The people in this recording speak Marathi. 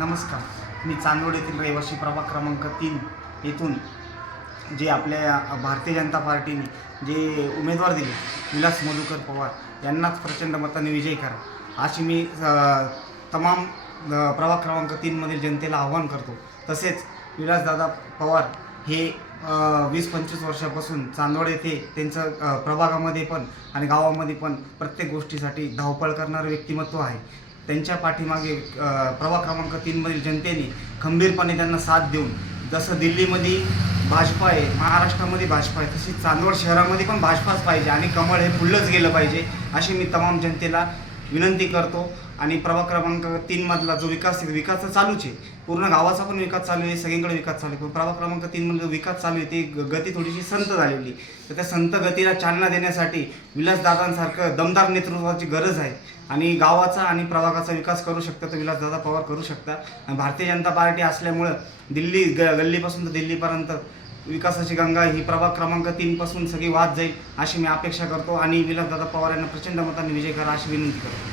नमस्कार. मी चांदवड येथील रहिवासी प्रभाग क्रमांक तीन येथून जे आपल्या भारतीय जनता पार्टीने जे उमेदवार दिले विलास मधुकर पवार यांनाच प्रचंड मताने विजय करा. अशी मी तमाम प्रभाग क्रमांक तीनमधील जनतेला आव्हान करतो. तसेच विलासदादा पवार हे वीस पंचवीस वर्षापासून चांदवड येथे त्यांचं प्रभागामध्ये पण आणि गावामध्ये पण प्रत्येक गोष्टीसाठी धावपळ करणारं व्यक्तिमत्व आहे. त्यांच्या पाठीमागे प्रवाह क्रमांक तीनमधील जनतेने खंबीरपणे त्यांना साथ देऊन जसं दिल्लीमध्ये भाजपा आहे महाराष्ट्रामध्ये भाजपा आहे तशी चांदवड शहरामध्ये पण भाजपाच पाहिजे आणि कमळ हे फुललंच गेलं पाहिजे अशी मी तमाम जनतेला विनंती करतो. आणि प्रभाग क्रमांक तीनमधला जो विकास आहे विकास तर चालूच आहे. पूर्ण गावाचा पण विकास चालू आहे सगळीकडे विकास चालू आहे. पण प्रभाग क्रमांक तीनमधला जो विकास चालू आहे ती गती थोडीशी संत झालेली. तर त्या संत गतीला चालना देण्यासाठी विलासदादांसारखं दमदार नेतृत्वाची गरज आहे. आणि गावाचा आणि प्रभागाचा विकास करू शकता तर विलासदादा पवार करू शकता. आणि भारतीय जनता पार्टी असल्यामुळं दिल्ली ग गल्लीपासून तर दिल्लीपर्यंत विकासाची गंगा ही प्रभाग क्रमांक तीनपासून सगळी वाद जाईल अशी मी अपेक्षा करतो आणि विलासदादा पवार यांना प्रचंड मताने विजय करा अशी विनंती करतो.